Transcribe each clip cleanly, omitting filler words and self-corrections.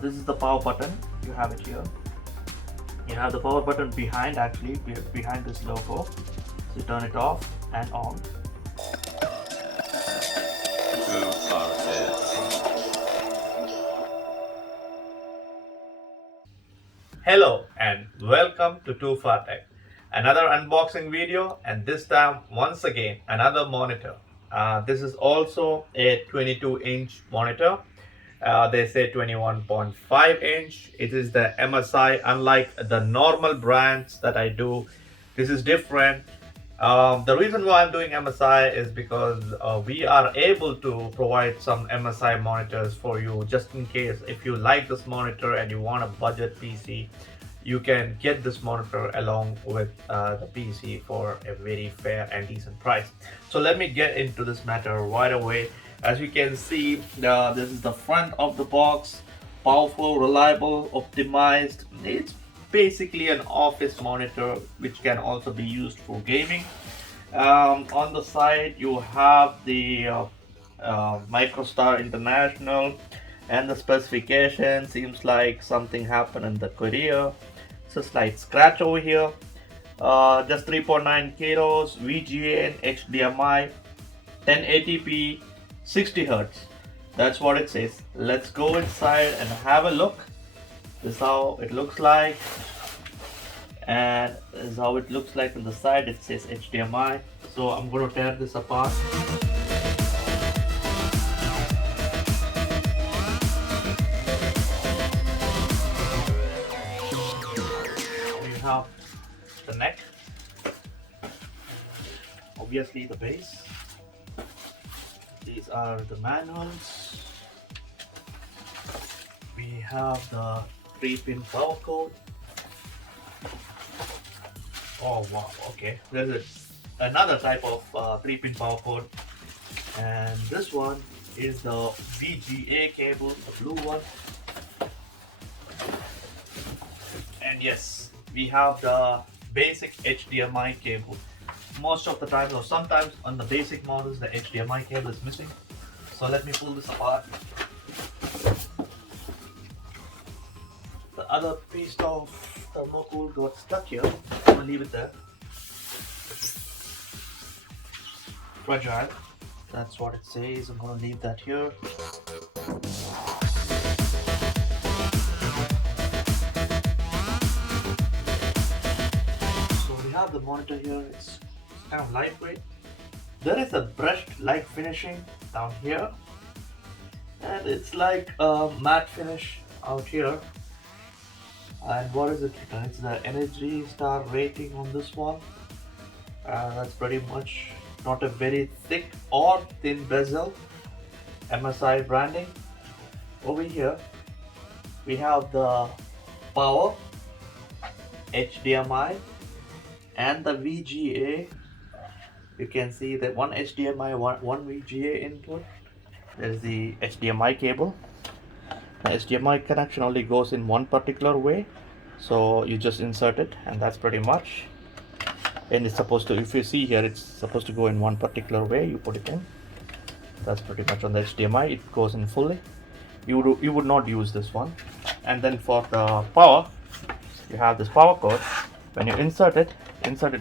This is the power button. You have it here. You have the power button behind, actually behind this logo. So you turn it off and on. Hello and welcome to Too Far Tech. Another unboxing video, and this time once again another monitor. This is also a 22-inch monitor. They say 21.5 inch. It is the MSI. Unlike the normal brands that I do, this is different. The reason why I'm doing MSI is because we are able to provide some MSI monitors for you, just in case if you like this monitor and you want a budget PC, you can get this monitor along with the PC for a very fair and decent price. So let me get into this matter right away. As you can see, this is the front of the box. Powerful, reliable, optimized. It's basically an office monitor which can also be used for gaming. On the side you have the MicroStar International, and the specification seems like something happened in the Korea. It's a slight scratch over here. Just 3.9 kilos, VGA and HDMI, 1080p, 60 Hz. That's what it says. Let's go inside and have a look. This is how it looks like, and this is how it looks like on the side. It says HDMI. So I'm going to tear this apart. We have the neck, obviously the base. These are the manuals. We have the 3-pin power cord. Oh wow, okay. There's another type of 3-pin power cord. And this one is the VGA cable, the blue one. And yes, we have the basic HDMI cable. Most of the time, or sometimes on the basic models, the HDMI cable is missing. So let me pull this apart. The other piece of thermocol got stuck here. I'm gonna leave it there. Fragile. That's what it says. I'm gonna leave that here. So we have the monitor here. It's kind of lightweight. There is a brushed light finishing down here, and it's like a matte finish out here. And what is it? It's the Energy Star rating on this one. That's pretty much not a very thick or thin bezel. MSI branding. Over here we have the power, HDMI, and the VGA. You can see that one HDMI, one VGA input. There's the HDMI cable. The HDMI connection only goes in one particular way, so you just insert it, and that's pretty much. And it's supposed to, if you see here, it's supposed to go in one particular way. You put it in. That's pretty much on the HDMI. It goes in fully. You would not use this one. And then for the power, you have this power cord. When you insert it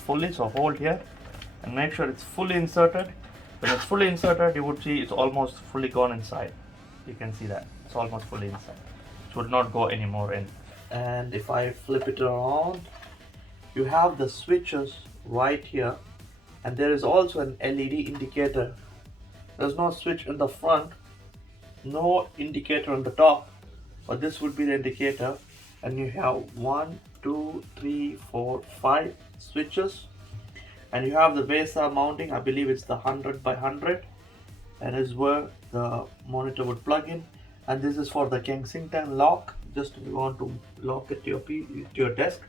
fully. So hold here and make sure it's fully inserted. When it's fully inserted, you would see it's almost fully gone inside. You can see that it's almost fully inside. It would not go anymore in. And if I flip it around, you have the switches right here, and there is also an LED indicator. There's no switch in the front, no indicator on the top, but this would be the indicator. And you have 1, 2, 3, 4, 5 switches, and you have the VESA mounting. I believe it's the 100 by 100, and is where the monitor would plug in. And this is for the Kensington lock, just if you want to lock it to your desk.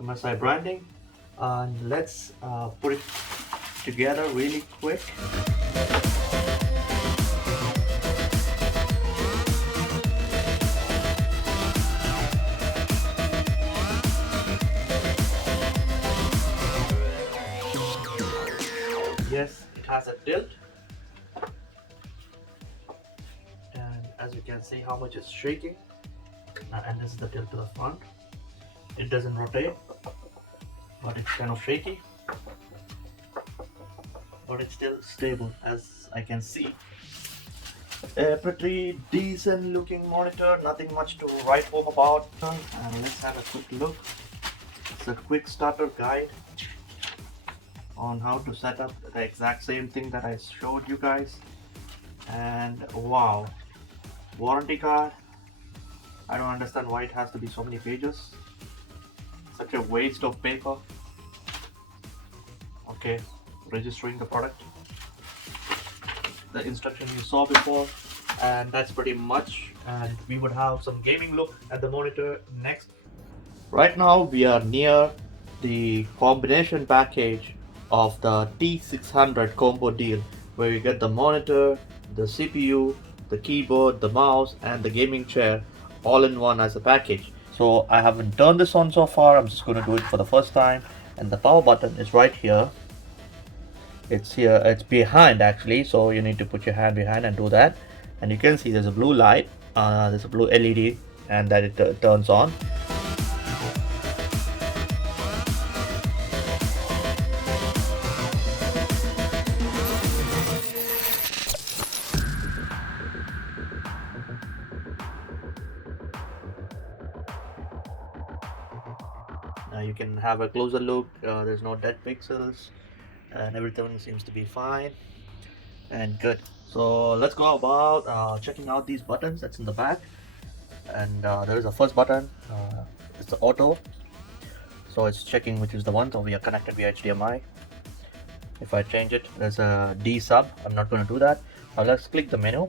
MSI branding. And let's put it together really quick. Yes, it has a tilt, and as you can see how much it's shaking. and this is the tilt to the front. It doesn't rotate, but it's kind of shaky, but it's still stable as I can see. A pretty decent looking monitor, nothing much to write home about. And let's have a quick look. It's a quick starter guide on how to set up the exact same thing that I showed you guys. And wow, warranty card. I don't understand why it has to be so many pages. Such a waste of paper. Okay, registering the product, the instruction you saw before, and that's pretty much. And we would have some gaming look at the monitor next. Right now we are near the combination package of the T600 combo deal, where you get the monitor, the CPU, the keyboard, the mouse, and the gaming chair all in one as a package. So I haven't turned this on so far, I'm just going to do it for the first time. And the power button is right here. It's here, it's behind actually, so you need to put your hand behind and do that. And you can see there's a blue light, there's a blue LED, and that it turns on. You can have a closer look. There's no dead pixels, and everything seems to be fine and good. So let's go about checking out these buttons that's in the back. And there is a first button, it's the auto, so it's checking which is the one, so we are connected via HDMI. If I change it, there's a D sub. I'm not going to do that. Now let's click the menu.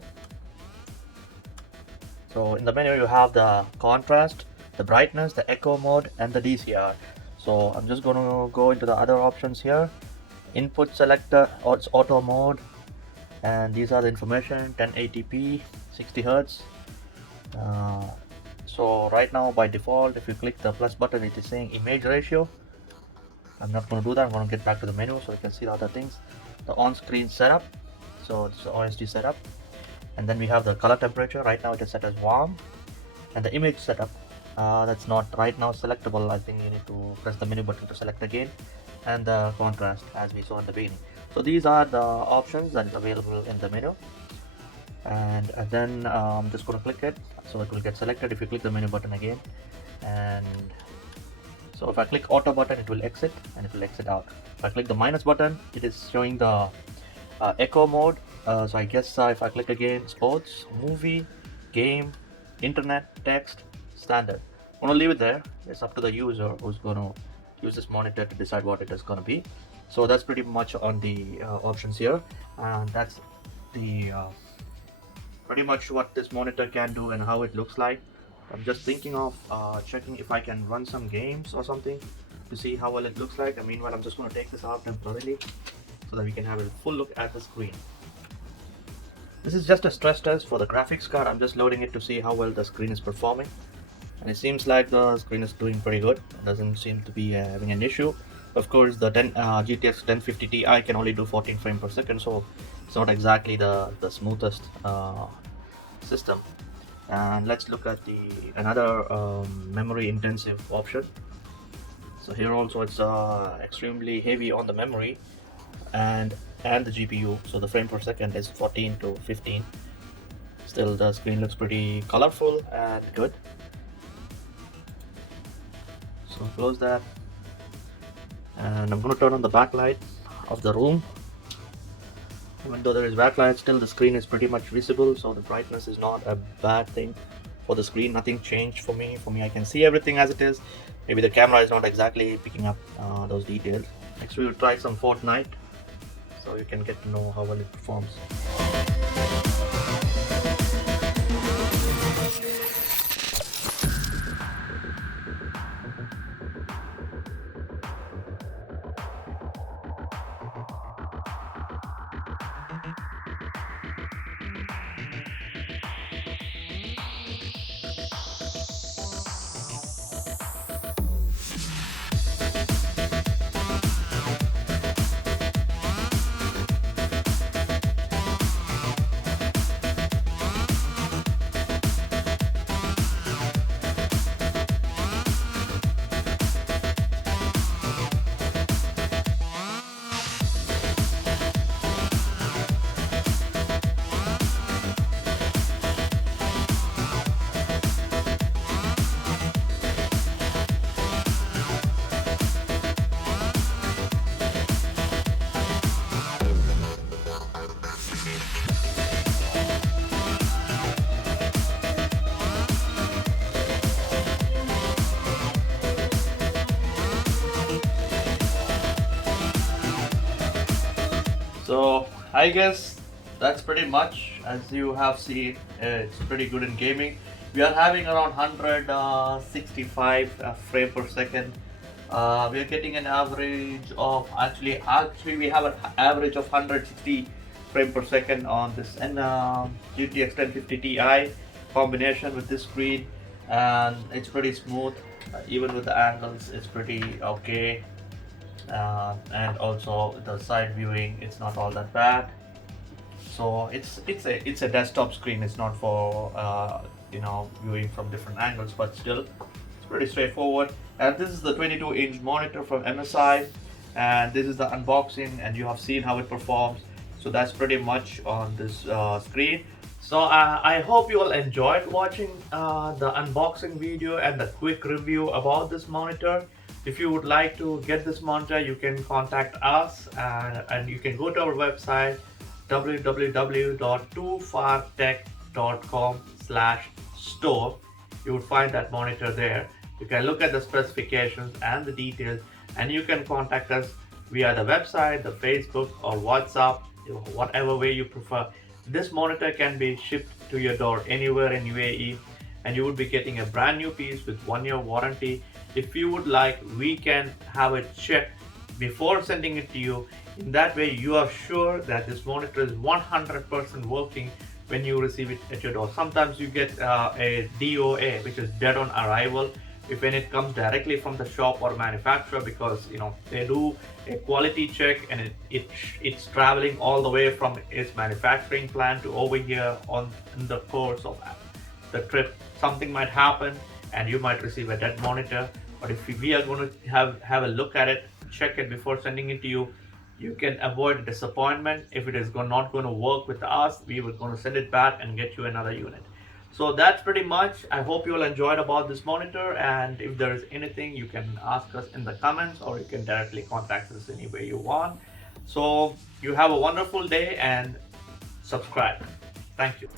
So in the menu you have the contrast, the brightness, the echo mode, and the DCR. So I'm just going to go into the other options here. Input selector, or it's auto mode, and these are the information: 1080p, 60 Hz. So right now by default, if you click the plus button, it is saying image ratio. I'm not going to do that. I'm going to get back to the menu so you can see the other things. The on-screen setup, so it's the OSD setup, and then we have the color temperature. Right now it is set as warm, and the image setup, that's not right now selectable. I think you need to press the menu button to select again, and the contrast as we saw in the beginning. So these are the options that is available in the menu, and then I'm just going to click it, so it will get selected if you click the menu button again. And so if I click auto button, it will exit and it will exit out. If I click the minus button, it is showing the echo mode. So I guess if I click again, sports, movie, game, internet, text, standard. I'm going to leave it there. It's up to the user who's going to use this monitor to decide what it is going to be. So that's pretty much on the options here, and that's the pretty much what this monitor can do and how it looks like. I'm just thinking of checking if I can run some games or something to see how well it looks like. And meanwhile, I'm just going to take this out temporarily so that we can have a full look at the screen. This is just a stress test for the graphics card. I'm just loading it to see how well the screen is performing, and it seems like the screen is doing pretty good. It doesn't seem to be having an issue. Of course, the GTX 1050 Ti can only do 14 frames per second, so it's not exactly the smoothest system. And let's look at the another memory intensive option. So here also it's extremely heavy on the memory and the GPU, so the frame per second is 14 to 15. Still the screen looks pretty colorful and good. So close that, and I'm going to turn on the backlight of the room. Even though there is backlight, still the screen is pretty much visible, so the brightness is not a bad thing for the screen. Nothing changed for me. I can see everything as it is. Maybe the camera is not exactly picking up those details. Next we will try some Fortnite, so you can get to know how well it performs. So I guess that's pretty much. As you have seen, it's pretty good in gaming. We are having around 165 frame per second. We are getting an average of actually we have an average of 160 frame per second on this and GTX 1050 Ti combination with this screen, and it's pretty smooth. Even with the angles, it's pretty okay. And also the side viewing, it's not all that bad. So it's a desktop screen. It's not for viewing from different angles, but still it's pretty straightforward. And this is the 22-inch monitor from MSI, and this is the unboxing, and you have seen how it performs. So that's pretty much on this screen. So I hope you all enjoyed watching the unboxing video and the quick review about this monitor. If you would like to get this monitor, you can contact us, and you can go to our website www.toofartech.com/store. You would find that monitor there. You can look at the specifications and the details, and you can contact us via the website, the Facebook, or WhatsApp, whatever way you prefer. This monitor can be shipped to your door anywhere in UAE, and you would be getting a brand new piece with 1-year warranty. If you would like, we can have it checked before sending it to you. In that way, you are sure that this monitor is 100% working when you receive it at your door. Sometimes you get a DOA, which is dead on arrival, when it comes directly from the shop or manufacturer, because they do a quality check, and it's traveling all the way from its manufacturing plant to over here. In the course of the trip, something might happen and you might receive a dead monitor. But if we are going to have a look at it, check it before sending it to you, you can avoid disappointment. If it is not going to work with us, we were going to send it back and get you another unit. So that's pretty much. I hope you all enjoyed about this monitor, and if there is anything, you can ask us in the comments, or you can directly contact us any way you want. So you have a wonderful day, and subscribe. Thank you.